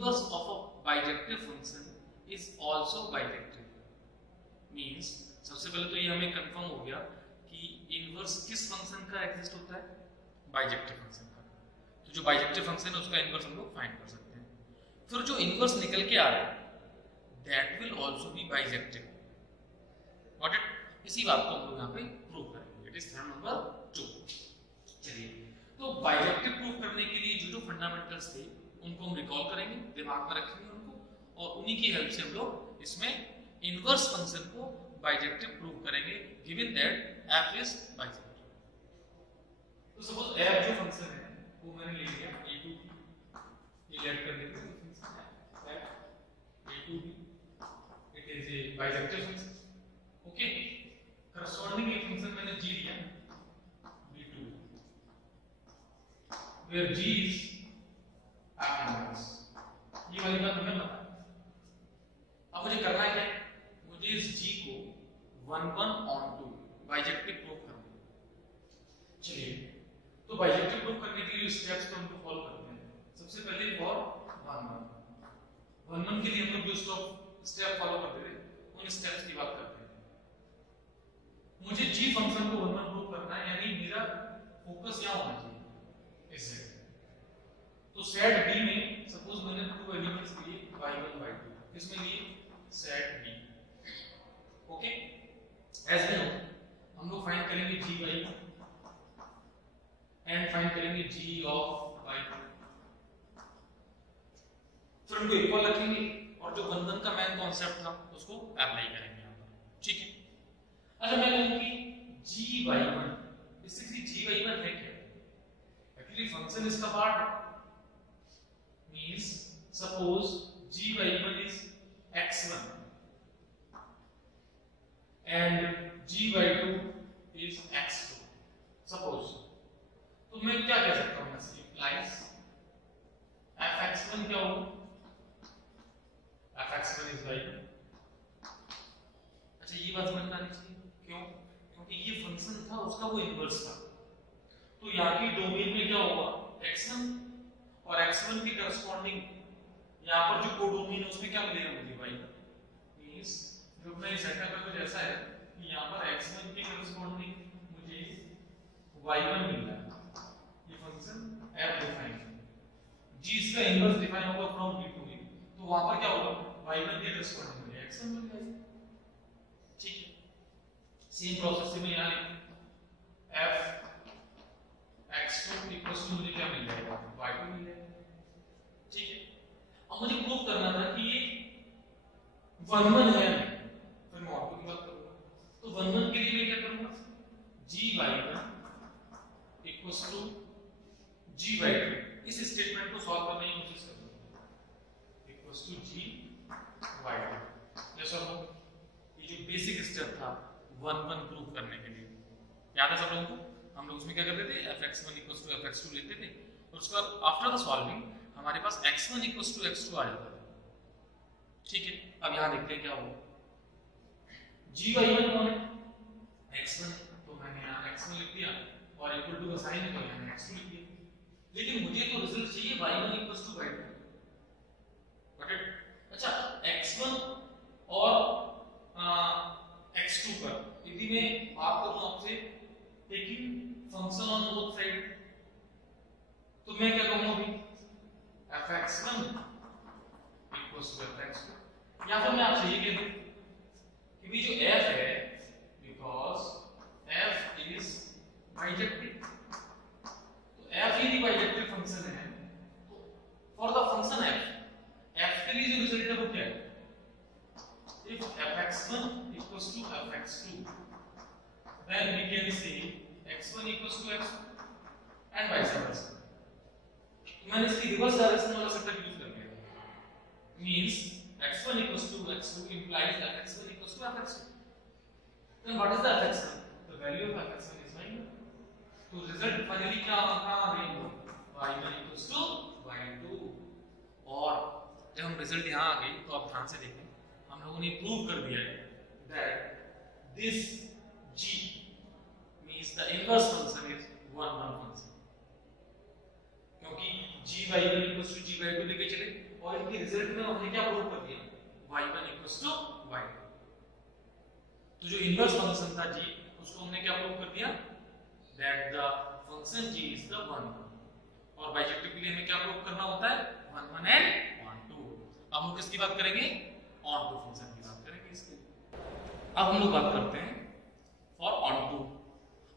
inverse of a bijective function is also bijective. Means सबसे पहले तो ये हमें कंफर्म हो गया कि इनवर्स किस फंक्शन का एग्जिस्ट होता है, बाइजेक्टिव फंक्शन का। तो जो बाइजेक्टिव फंक्शन है उसका इनवर्स हम लोग फाइंड कर सकते हैं। फिर जो इनवर्स निकल के आ रहा है that will also be bijective. Got it? इसी बात को हम लोग यहाँ पे प्रूव करेंगे। It is theorem number 2। चलिए, तो बाइजेक्टिव प्रूव करने के लिए जो फंडामेंटल्स थे उनको हम रिकॉल करेंगे, दिमाग में रखेंगे उनको, और उन्हीं की हेल्प से हम लोग इसमें इनवर्स फंक्शन को बाइजेक्टिव प्रूव करेंगे given that f is bijective. तो सपोज f जो फंक्शन है वो मैंने ले लिया a2b, ये लेट कर देते हैं function f a2b, it is a bijective function. Okay, corresponding ये फंक्शन मैंने g लिया b2 where g is f inverse. ये वाली बात हमें पता है। अब मुझे करना है क्या? मुझे इस g को 1 on 2 बाइजेक्टिव प्रूव करना है। चलिए, तो बाइजेक्टिव प्रूव करने के लिए स्टेप्स तो हमको फॉलो करते हैं। सबसे पहले फॉर 1 के लिए हम लोग जो स्टेप फॉलो करते थे उन स्टेप्स की बात करते हैं। मुझे g फंक्शन को 1 प्रूव करना है, यानी मेरा फोकस यहाँ होना चाहिए इस सेट। तो सेट b में सपोज मैंने 2 एलिमेंट्स लिए y1 y2, इसमें लिए set b। Okay, as we know हम लोग फाइंड करेंगे g y1 एंड फाइंड करेंगे g ऑफ y2, फिर उनको इक्वल रखेंगे और जो बंधन का मेन कॉन्सेप्ट था उसको अप्लाई करेंगे यहाँ पर। ठीक है, अच्छा मैं कहूँ कि g y1, basically g y1 है क्या? एक्चुअली फंक्शन इसका पार्ट है। Means suppose g y1 is x1 and g y2 is x2 suppose. तो मैं क्या कह सकता हूं? इससे implies f x1 क्या होगा? f x1 is y1। अच्छा, ये बात समझ में आनी चाहिए। क्यों? क्योंकि ये फंक्शन था उसका वो इनवर्स था। तो यहाँ की डोमेन में क्या होगा? x1 और x1 के करस्पॉन्डिंग यहाँ पर जो कोडोमेन है उसमें क्या मिलेगा मुझे? y1। मींस जो अपना सेटअप है कुछ ऐसा है कि यहाँ पर x1 के करस्पॉन्डिंग मुझे y1 मिल रहा है। ये फंक्शन f डिफाइन है। g इसका इनवर्स डिफाइन होगा फ्रॉम b टू a, तो वहां पर क्या होगा? y1 के करस्पॉन्डिंग मुझे x1 मिल जाएगा। ठीक है, सेम प्रोसेस से मैं यहाँ f x2 इक्वल्स टू मुझे क्या मिल जाएगा? y2 मिल जाएगा। ठीक है, अब मुझे प्रूव करना था कि ये 1 है, फिर मैं आपको की बात करूंगा। तो 1 के लिए मैं क्या करूंगा? g y1 equals to g y2, इस स्टेटमेंट को सॉल्व करने की कोशिश करूंगा, इक्वल्स टू g y2। जैसा हो ये जो बेसिक स्टेप था 1 प्रूव करने के लिए, याद है सब लोगों को? हम लोग उसमें क्या करते थे? fx1 इक्वल्स टू fx2 लेते थे और उसके बाद आफ्टर द सॉल्विंग हमारे पास x1 इक्वल्स टू x2 आ जाता था। ठीक है, अब यहां देखते हैं क्या होगा। g y1 कौन है? x1, तो मैंने यहां x1 लिख दिया और इक्वल टू का साइन है तो यहां x2 लिख दिया। लेकिन मुझे तो रिजल्ट चाहिए y1 equals to y2। Got it? अच्छा, x1 और x2 पर यदि मैं बात करूं आपसे taking function on both side, तो मैं क्या कहूंगा अभी? fx1 इक्वल्स टू fx2, या फिर मैं आपसे ये कह दूं कि भी जो f है, बिकॉज f इज बाइजेक्टिव, तो f यदि बाइजेक्टिव फंक्शन है तो फॉर द फंक्शन f के लिए जो रिजल्ट है वो क्या है? if fx1 equals to fx2, then we can say x1 equals to x2 and vice versa। मैंने इसकी रिवर्स डायरेक्शन वाला सेटअप यूज कर लिया। Means x1 equals to x2 implies that x1 equals to fx2। Then what is the fx1? The value of fx1 is y1। तो result finally क्या आ गई? y1 equals to y2। और जब हम result यहाँ आ गई तो आप ध्यान से देखें, हम लोगों ने प्रूव कर दिया है that this g means the inverse function is 1 function, क्योंकि g y1 equals to g y2 लेके चले और इनके रिजल्ट में हमने क्या प्रूव कर दिया, y1 इक्वल्स टू y2। तो जो इनवर्स फंक्शन था g, उसको हमने क्या प्रूव कर दिया, that the function g is the 1 और बाइजेक्टिव के लिए हमें क्या प्रूव करना होता है, 1 1 एंड 1 2। अब हम किसकी बात करेंगे, ऑन टू फंक्शन की बात करेंगे इसके। अब हम लोग बात करते हैं फॉर ऑन टू।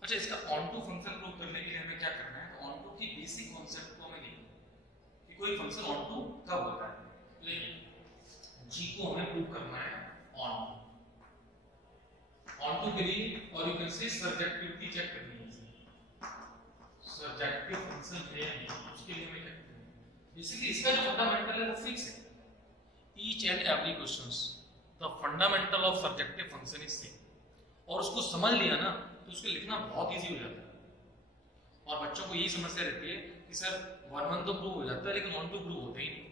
अच्छा, इसका ऑन टू फंक्शन प्रूव करने के लिए हमें क्या करना है, ऑन टू की बेसिक कांसेप्ट को हमें देखना कि कोई फंक्शन ऑन टू कब होता है। लेकिन g को हमें प्रूव करना है ऑन टू। ऑन टू के लिए और you can say surjectivity check करनी है, सर्जेक्टिव फंक्शन है या नहीं, उसके लिए हमें क्या करना है, बेसिकली इसका जो फंडामेंटल है वो फिक्स है। Each and every questions the fundamental of surjective function is same, और उसको समझ लिया ना तो उसको लिखना बहुत इजी हो जाता है। और बच्चों को यही समस्या रहती है कि सर 1 1 तो प्रूव हो जाता है लेकिन ऑन टू प्रूव होते ही नहीं।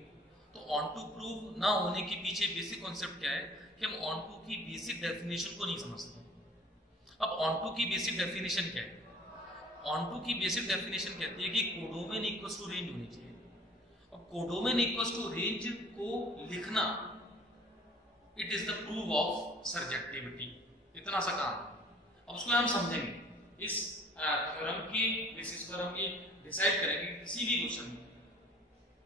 तो ऑन टू प्रूव ना होने के पीछे बेसिक कॉन्सेप्ट क्या है कि हम ऑन टू की बेसिक डेफिनेशन को नहीं समझते। अब ऑन टू की बेसिक डेफिनेशन क्या है, ऑन टू की बेसिक डेफिनेशन कहती है कि कोडोमेन इक्वल्स टू रेंज होनी चाहिए। अब कोडोमेन इक्वल्स टू रेंज को लिखना, it is the proof of surjectivity, इतना सा काम। अब उसको हम समझेंगे, इस थ्योरम की बेसिस पर हम ये डिसाइड करेंगे किसी भी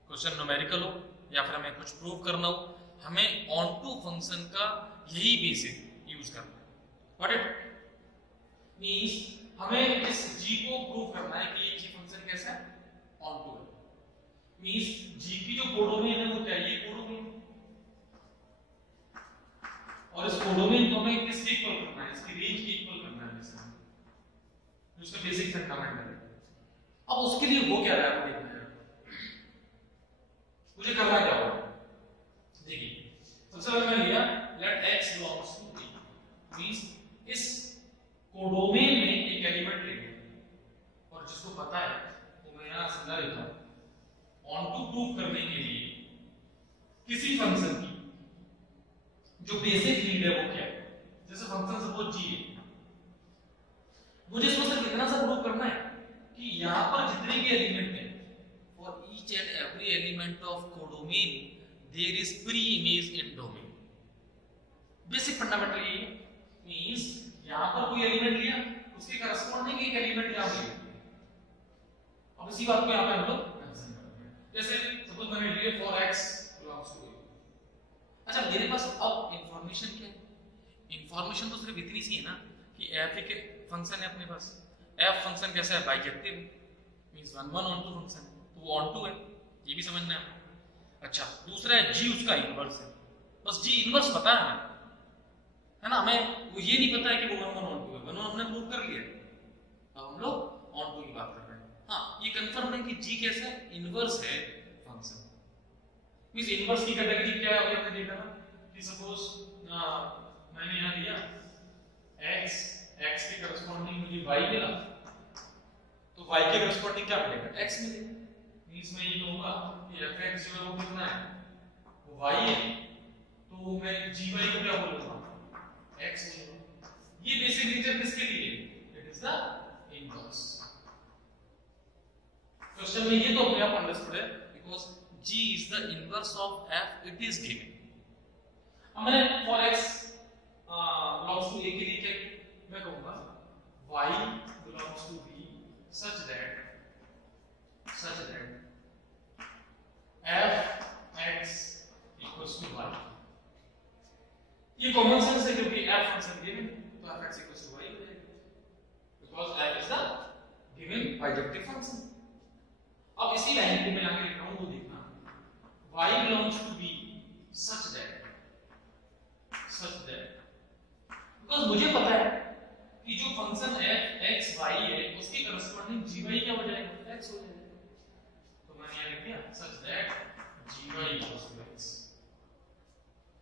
क्वेश्चन न्यूमेरिकल हो या फिर हमें कुछ प्रूव करना हो, हमें ऑन टू फंक्शन का यही बेसिक यूज करना है। व्हाट इट मींस, हमें इस g को प्रूव करना है कि ये g फंक्शन कैसा है, ऑन टू है। मींस g की जो कोडोमेन है वो क्या है, ये कोडोमेन, और इस कोडोमेन को हमें किसके इक्वल करना है, इसकी रेंज के इक्वल करना है, जैसे उसका बेसिक फंडामेंटल है। अब उसके लिए वो क्या रहा है देखना है, मुझे करना क्या होगा, देखिए सबसे पहले मैं लिया let x belongs to a, means इस कोडोमेन में एक एलिमेंट ले लिया और जिसको पता है वो मैं यहां समझा देता हूं। ऑन टू प्रूव करने के लिए किसी फंक्शन की जो बेसिक नीड है वो क्या है, जैसे फंक्शन सपोज g है, मुझे इसको सिर्फ इतना सा प्रूव करना है कि यहां पर जितने भी एलिमेंट हैं, for each and every element of codomain there is pre image in domain. Basic fundamental ये मींस यहां पर कोई एलिमेंट लिया, उसके करस्पॉन्डिंग एक एलिमेंट यहां पे लिया। अब इसी बात को यहां पे हम लोग मेंशन करते हैं, जैसे सपोज मैंने लिया for x belongs to a। अच्छा, मेरे पास अब इंफॉर्मेशन क्या है, इंफॉर्मेशन तो सिर्फ इतनी सी है ना कि f एक फंक्शन है अपने पास, f फंक्शन कैसा है, bijective, means 1 1 onto function, तो वो ऑन टू है, ये भी समझना है। अच्छा, दूसरा है g उसका इनवर्स है, बस g इनवर्स पता है हमें, है ना, हमें वो ये नहीं पता है कि वो 1 1 ऑन टू है, 1 1 हमने प्रूव कर लिया। अब हम लोग ऑन टू की बात कर रहे हैं। हाँ, ये कंफर्म है कि g कैसा है, इनवर्स है फंक्शन। मींस इनवर्स की कैटेगरी क्या है, हमने देखा ना कि सपोज मैंने यहां दिया x के करस्पॉन्डिंग मुझे y मिला, तो y के करस्पॉन्डिंग क्या मिलेगा, x मिलेगा। मींस मैं ये कहूंगा कि fx जो है वो कितना है, वो y है, तो मैं gy को क्या बोलूंगा, x बोलूंगा। ये बेसिक नेचर किसके लिए, it is the inverse. Question में ये तो अपने आप अंडरस्टूड है, because g is the inverse of f, it is given. अब मैंने for x belongs to a के लिए क्या मैं कहूंगा, y belongs to b such that f(x) equals to y। ये कॉमन सेंस है क्योंकि f फंक्शन गिवन, तो f(x) equals to y हो जाएगा, because f is the given bijective function। अब इसी लाइन को मैं आगे लिख रहा हूं, वो देखना, y belongs to b such that because मुझे पता है कि जो फंक्शन f(x, y) है उसके करस्पॉन्डिंग gy क्या हो जाएगा, x हो जाएगा। तो मैंने यहां लिख दिया such that gy equals to x।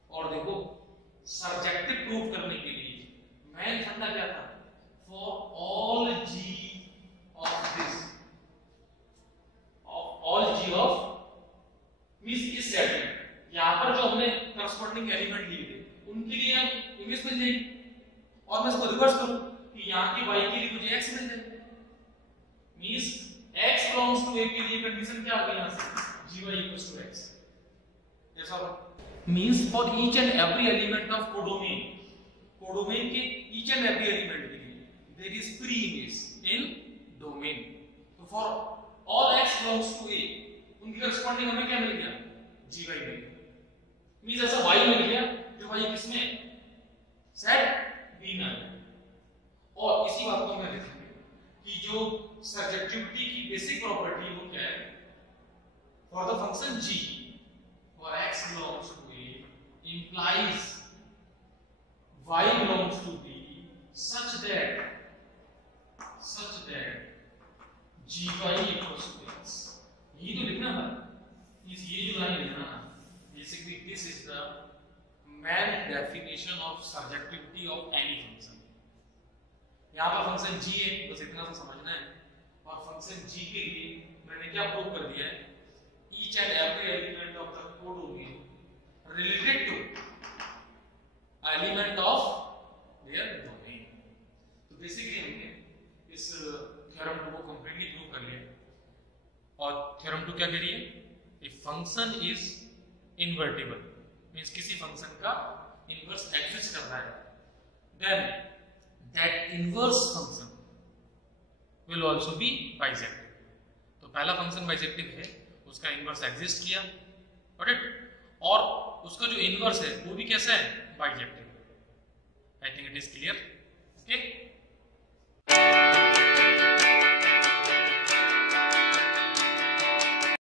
और देखो, सर्जेक्टिव प्रूफ करने के लिए मेन फंडा क्या था, for all g of this, all g of means इस सेट में, यहां पर जो हमने करस्पॉन्डिंग एलिमेंट लिए थे उनके लिए हम इमेज मिल जाएगी, और मैं इसको रिवर्स करूं कि यहां की y के लिए मुझे x मिल जाएगा। Means x belongs to a के लिए कंडीशन क्या आ गई, यहां से gy equals to x। कैसा means for each and every element of codomain, codomain के ईच एंड एवरी एलिमेंट के लिए there is pre image in domain. तो for all x belongs to a, उनकी करस्पॉन्डिंग हमें क्या मिल गया, gy मिल गया। मींस ऐसा y मिल गया जो y किसमें, सेट b में है। और इसी बात को मैं लिखेंगे कि जो सर्जेक्टिविटी की बेसिक प्रॉपर्टी वो क्या है, for the function g for x belongs to a implies y belongs to b such that gy equals to x। ये तो लिखना है, ये जो लाइन लिखना है, basically this is the main definition of surjectivity of any function। यहाँ पर फंक्शन g है, बस इतना सा समझना है। और फंक्शन g के लिए मैंने क्या प्रूव कर दिया है, each and every element of the codomain related to element of their domain। तो बेसिकली हमने इस थ्योरम को कंप्लीटली प्रूव कर लिया। और थ्योरम 2 क्या कह रही है, if function is invertible, means किसी फंक्शन का इनवर्स एग्जिस्ट कर रहा है, then that inverse function will also be bijective. तो पहला फंक्शन बाइजेक्टिव है, उसका इनवर्स एग्जिस्ट किया, राइट, और उसका जो इनवर्स है वो भी कैसा है, bijective. I think it is clear, okay.